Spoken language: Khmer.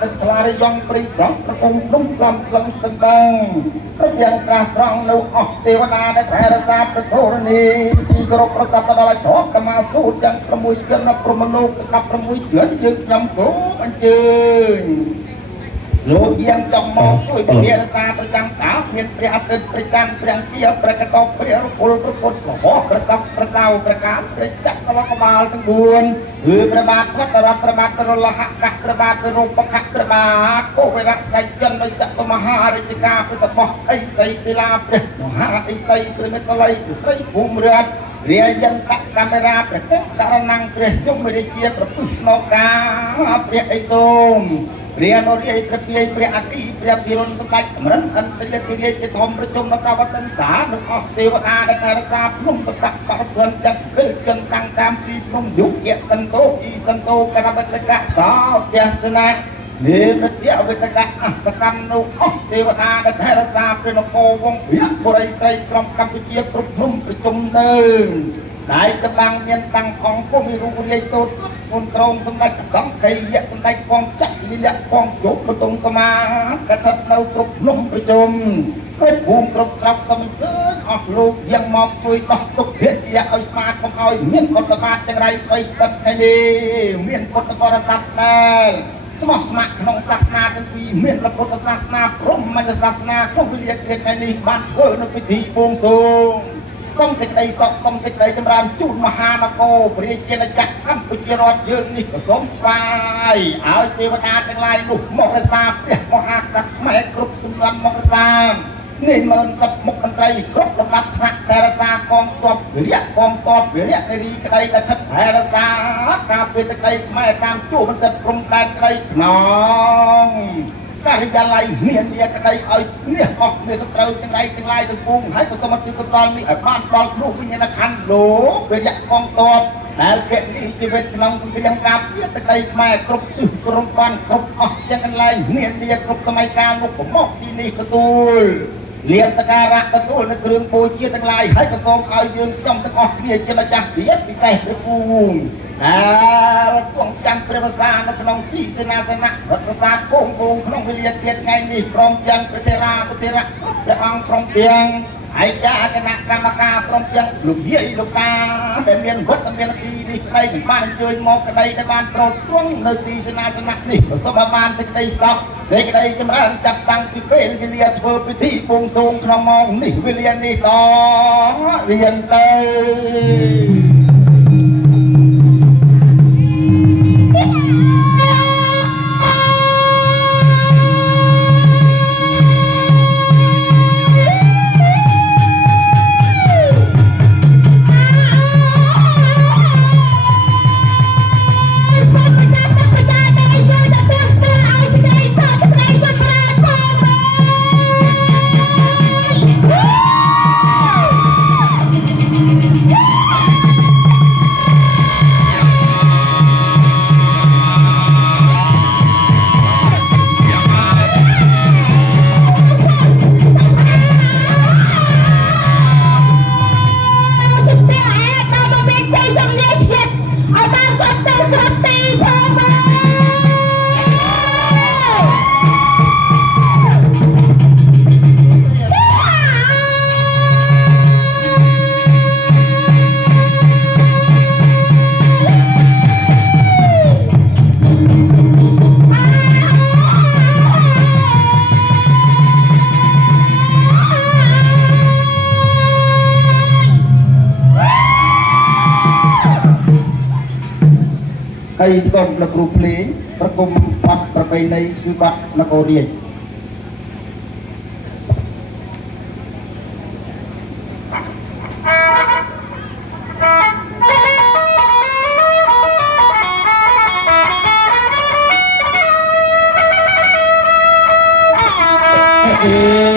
ទឹកខ្លារយងព្រីប្រងប្រគំក្នុងក្លំក្លងស្ទឹងដឹងព្រឹកយ៉ាងស្រះស្រង់នៅអស់ទេវតាដែលថែរក្សាប្រធរនីទីគ្រប់ប្រកបដល់ឲ្យធម៌កម្មាសូត្រទាំង6ជាប់ព្រមលោក16ជាយើងខ្ញុំគោអញ្ជើញលោកយ៉ាងចំមកជួយពលាសាប្រចាំកាលមានព្រះអាទិត្យព្រះច័ន្ទព្រះជាព្រះកតបព្រះរគុលព្រះពុទ្ធរបស់ព្រះតបព្រះសៅព្រះកាមព្រះចក្រកបាលទាំង4គឺព្រះបាទខតរតព្រះបាទរលហកព្រះបាទរូបខព្រះបាទកុវរៈស្ដេចចិនដោយចក្រមហារាជការព្រះតបអីសីសិលាព្រះមហាអីសីព្រះមេតល័យព្រះស្រីភូមិរដ្ឋរាយន្តកាមេរ៉ាព្រះកករណង្គព្រះជុំរាជាប្រពុស្នោកាព្រះអីសូមព្រះនរាយព្រះពាយព្រះអគិព្រះវិរុណសម្ដេចកម្រិនអន្តរជាតិជាធំប្រជុំនៅកវតិនសានៅអស់ទេវតាដែលរក្សាភ្នំតតៈបរិពន្ធទាំងគឺចិនតាំងតាមពីភ្នំយុគយសន្តោអ៊ីសន្តោករបតកៈសោទស្សនៈនិមិត្តអវតកៈអសកម្មនៅអស់ទេវតាដែលរក្សាព្រះនគរវង្សវិបុរីស្រីក្រុមកម្ពុជាគ្រប់ភ្នំប្រជុំនៅដែលកំបាំងមានតាំងអង្គពុំមានរូបរាយតូចមុនត្រង់សម្ដេចសង្ឃីយៈសម្ដេចកងចាក់វិលៈកងជប់បតុងកមាកថានៅគ្រប់ភ្នំប្រជុំគ្រប់ភូមិគ្រប់ស្រុកសំជើញអស់លោកយ៉ាងមកជួយដោះទុកភាគយៈឲ្យស្មាតកុំឲ្យមានពុទ្ធបាតចង្រៃបីទឹកឯនេះមានពុទ្ធបរិស័ទដែរស្មោះស្ម័គ្រក្នុងសាសនាទាំងពីរមានព្រះពុទ្ធសាសនាព្រហ្មញ្ញសាសនាក្នុងវិលាក្រិតឯនេះបានធ្វើនៅពិធីបួងសួងសូមសេចក្តីសុខសូមសេចក្តីចម្រើនជូនមហានគរព្រះជាណាចក្រកម្ពុជារដ្ឋយើងនេះក៏សូមថ្វាយឲ្យទេវតាទាំងឡាយនោះមករក្សាព្រះមហាក្សត្រខ្មែរគ្រប់ជំនាន់មករក្សានេះមើលសពមុខមន្ត្រីគ្រប់លំដាប់ថ្នាក់ថែរក្សាកងទ័ពវិរៈកងទ័ពវិរៈនារីក្តីដែលស្ថិតថែរក្សាការពារទឹកដីខ្មែរតាមជួរបន្តិតព្រំដែនក្តីក្នុងការិយាល័យមានវាក្តីឲ្យនេះអស់នេះទៅត្រូវទាំងឡាយទាំងឡាយទៅពងហើយក៏សូមអធិកសាលនេះឲ្យបានដល់នោះវិញ្ញាណខណ្ឌលោកវិរៈកងទ័ពដែលពាក់នេះជីវិតក្នុងសង្គ្រាមការពារទឹកដីខ្មែរគ្រប់ទិសគ្រប់បានគ្រប់អស់ទាំងកន្លែងមានវាគ្រប់សម័យកាលមុខប្រមកទីនេះទទួលលៀបសការៈទទួលនៅគ្រឿងបូជាទាំងឡាយហើយក៏សូមឲ្យយើងខ្ញុំទាំងអស់គ្នាជាម្ចាស់ទៀតពិសេសព្រះគូហើយគង់ចាំព្រះវស្សានៅក្នុងទីសេនាសនៈរដ្ឋប្រសាទគង់ក្នុងវេលាទៀតថ្ងៃនេះព្រមទាំងព្រះទេរាពុទ្ធិរៈព្រះអង្គព្រមទាំងហើយចាគណៈកម្មការព្រមទាំងលោកយាយលោកតាដែលមានវត្តមានទីនេះក្តីនឹងបានអញ្ជើញមកក្តីដែលបានប្រោតត្រង់នៅទីសេនាសនៈនេះប្រសពបានសេចក្តីសុខសេចក្តីចម្រើនចាប់តាំងពីពេលវេលាធ្វើពិធីបួងសួងក្នុងម៉ោងនេះវេលានេះតរៀងទៅហើយសូមលោកគ្រូភ្លេងប្រគំបទប្រពៃណីគឺបទនគររាជអ